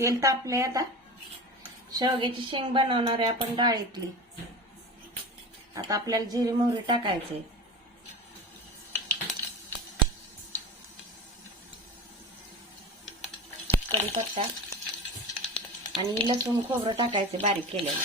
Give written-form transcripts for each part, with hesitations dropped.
तेल तापले. आता शेवग्याची शेंग बनवणार आहे आपण डाळीतली. आता आपल्याला जिरे मोहरी टाकायचे. कढीपत्ता आणि लसूण खोबरं टाकायचे बारीक केलेलं.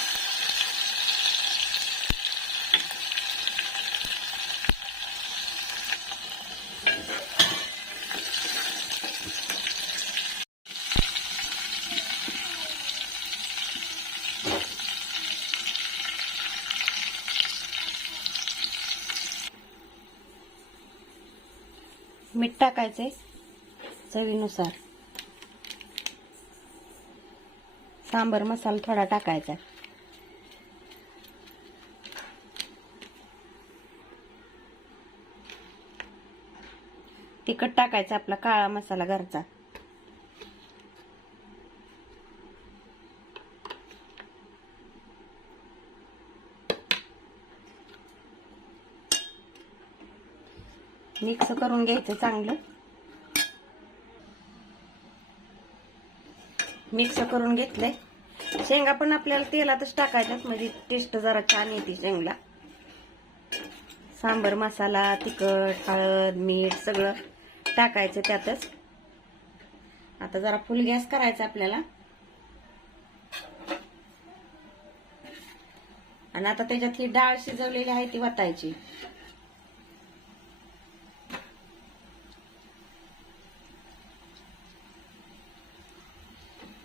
मीठ टाकायचे चवीनुसार. सांबर मसाला थोडा टाकायचा. तिखट टाकायचा आपला काळा मसाला घरचा. मिक्स करून घ्यायचं चांगलं. मिक्स करून घेतलंय. शेंगा पण आपल्याला तेलातच टाकायच्यात म्हणजे टेस्ट जरा छान येते शेंगला. सांबर मसाला, तिखट, हळद, मीठ सगळं टाकायचं त्यातच. आता जरा फुल गॅस करायचा आपल्याला. आणि आता त्याच्यात ही डाळ शिजवलेली आहे ती वतायची.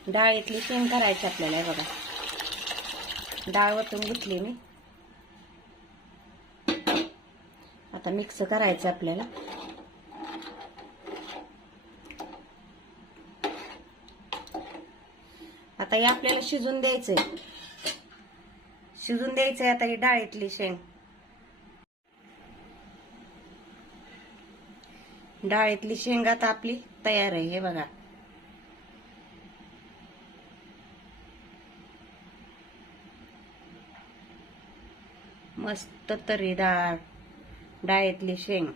डाळीतली शेंग करायची आपल्याला. हे बघा, डाळ वतून घेतली मी. आता मिक्स करायचं आपल्याला. आता हे आपल्याला शिजून द्यायचंय. शिजून द्यायचंय आता ही डाळीतली शेंग. डाळीतली शेंग आता आपली तयार आहे. हे बघा, मस्त तर्रीदार डाळीतली शेंग.